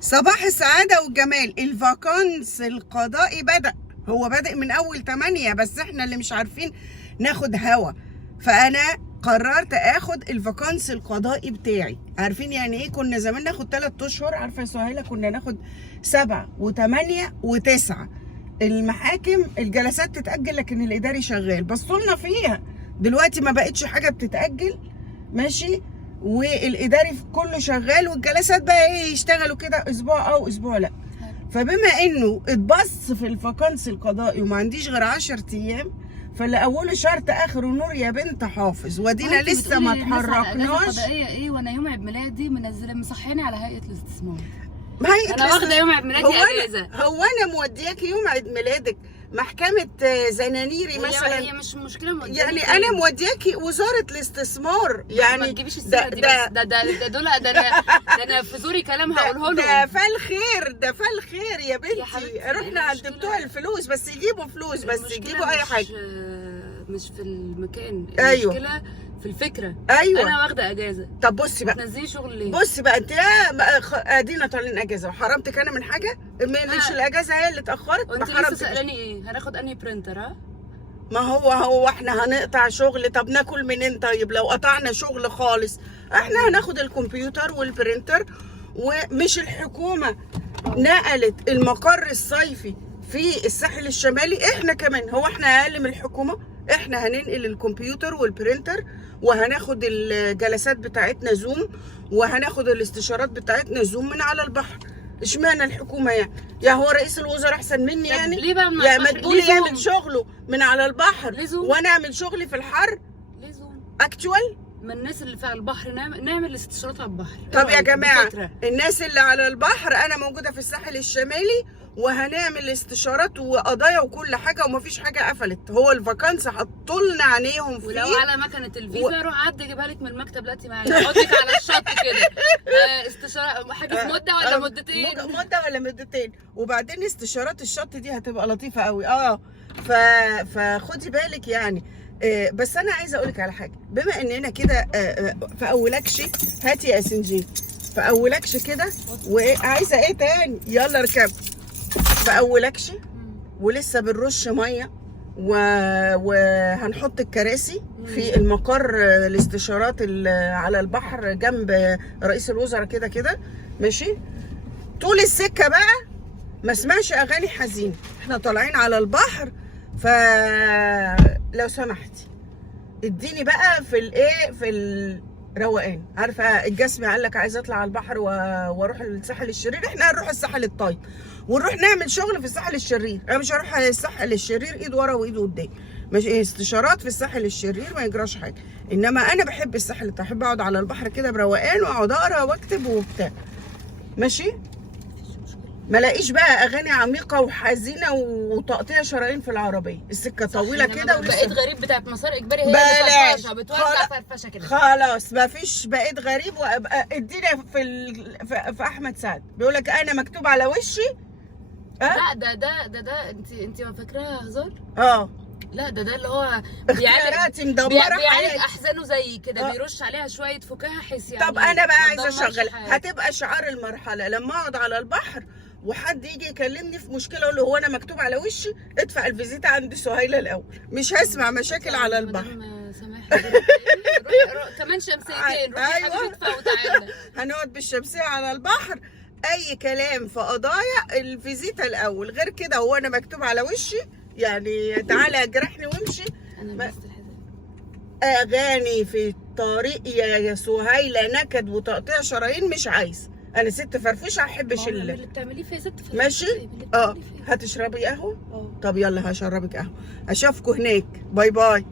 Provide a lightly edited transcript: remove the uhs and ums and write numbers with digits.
صباح السعادة والجمال. الفاكانس القضائي هو بدأ من أول 8، بس احنا اللي مش عارفين ناخد هوا. فأنا قررت اخد الفاكانس القضائي بتاعي. عارفين يعني ايه؟ كنا زمان ناخد 3 اشهر، عارفة يا سهيلة؟ كنا ناخد 7 و8 و9. المحاكم الجلسات تتأجل لكن الإداري شغال، بصولنا فيها. دلوقتي ما بقتش حاجة بتتأجل، ماشي؟ والاداري كله شغال، والجلسات بقى ايه، يشتغلوا كده اسبوع او اسبوع لا. فبما انه اتبص في الفاكانس القضائي وما عنديش غير 10 ايام، فاللي اوله شرط اخره نور يا بنت حافظ، ودينا لسه ما اتحركناش. قضائيه ايه وانا يوم عيد ميلادي منزله مصحيني على هيئه الاستثمار. ما هي انا واخده يوم عيد ميلادي اجازه. هو انا مودياكي يوم عيد ميلادك محكمة زنانيري مثلا؟ هي مش مشكلة مودياكي، يعني انا مودياكي وزارة الاستثمار. يعني ما تجيبيش السيرة دي، بس ده انا في زوري كلام هقوله لهم. ده فالخير، ده فالخير يا بنتي. رحنا عند بتوع الفلوس، بس يجيبوا فلوس، بس يجيبوا اي حاجة. مش في المكان، أيوة. المشكلة في الفكرة. ايوه انا واخدة اجازة. طب بصي بقى، تنزلي شغل ليه؟ بصي بقى انت ادينا طالعين اجازه وحرمتك انا من حاجه؟ مش الاجازه هي اللي اتاخرت؟ وانت لسه سألاني ايه؟ هناخد انهي برينتر؟ ها؟ ما هو احنا هنقطع شغل؟ طب ناكل منين طيب لو قطعنا شغل خالص؟ احنا هناخد الكمبيوتر والبرينتر. ومش الحكومه نقلت المقر الصيفي في الساحل الشمالي؟ احنا كمان، هو احنا اقل من الحكومه؟ احنا هننقل الكمبيوتر والبرينتر، وهناخد الجلسات بتاعتنا زوم، وهناخد الاستشارات بتاعتنا زوم من على البحر. اشمعنى الحكومه يعني؟ يا هو رئيس الوزراء احسن مني يعني؟ ليه بقى يا مدبولي يعمل شغله من على البحر وانا اعمل شغلي في الحر؟ ليه زوم؟ اكتوال ما الناس اللي في البحر نعمل استشارات على البحر. طب يا جماعه، الناس اللي على البحر انا موجوده في الساحل الشمالي، وهنعمل استشارات وقضايا وكل حاجه، ومفيش حاجه قفلت. هو الفاكانس حطوا لنا عينيهم فيه. ولو على مكنه الفيزا روح عدي اجيبها لك من المكتب دلوقتي معايا، احطك على الشط كده. استشاره حاجه في مده ولا مدتين؟ مده ولا مدتين. وبعدين استشارات الشط دي هتبقى لطيفه قوي. فخدي بالك يعني. بس انا عايزه اقول لك على حاجه. بما اننا كده في اولكش، هاتي يا سنجي في اولكش كده، وعايزه ايه تاني؟ يلا اركب. في اولكش ولسه بنرش ميه، وهنحط الكراسي في المقر الاستشارات اللي على البحر جنب رئيس الوزراء كده كده، ماشي؟ طول السكه بقى ما اسمعش اغاني حزينه، احنا طالعين على البحر. فلو سمحتي اديني بقى في الايه، في الروقان. عارفه الجسم قال لك عايز اطلع على البحر واروح الساحل الشرير، احنا هنروح الساحل الطيب ونروح نعمل شغل في الساحل الشرير. انا مش هروح الساحل الشرير ايد ورا وايد قدام، مش استشارات في الساحل الشرير ما يجراش حاجه. انما انا بحب الساحل الطيب، بحب اقعد على البحر كده بروقان، واقعد اقرا واكتب وبتاع، ماشي؟ ما لاقيش بقى اغاني عميقه وحزينه وتقطيع شرايين في العربيه. السكه طويله كده بقيت غريب بتاعت مسار اجباري، هي اللي فرفشه بتوزع فرفشه كده. خلاص ما فيش بقيت غريب. وابقى ادينا في احمد سعد بيقول لك انا مكتوب على وشي. لا ده انت ما فاكراها هزار؟ لا ده اللي هو بيعالج احزانه زي كده، بيرش عليها شويه فكاهه حس يعني. طب انا بقى عايزه اشغل، هتبقى شعار المرحله لما اقعد على البحر وحد يجي يكلمني في مشكله اقول له هو انا مكتوب على وشي ادفع الفيزيتا عند سهيله الاول. مش هسمع مشاكل على البحر. كمان شمسيتين روحي يا حبيبتي ادفع وتعالى. هنقعد بالشمسيه على البحر. اي كلام في قضايا الفيزيتا الاول، غير كده هو انا مكتوب على وشي يعني تعالى اجرحني وامشي. اغاني في الطريق يا سهيله نكد وتقطيع شرايين مش عايز. انا ست فرفوشه، احبش اللي بتعمليه فيا ست فرفوشه. ماشي. هتشربي قهوه؟ طب يلا هشربك قهوه. اشوفكوا هناك. باي باي.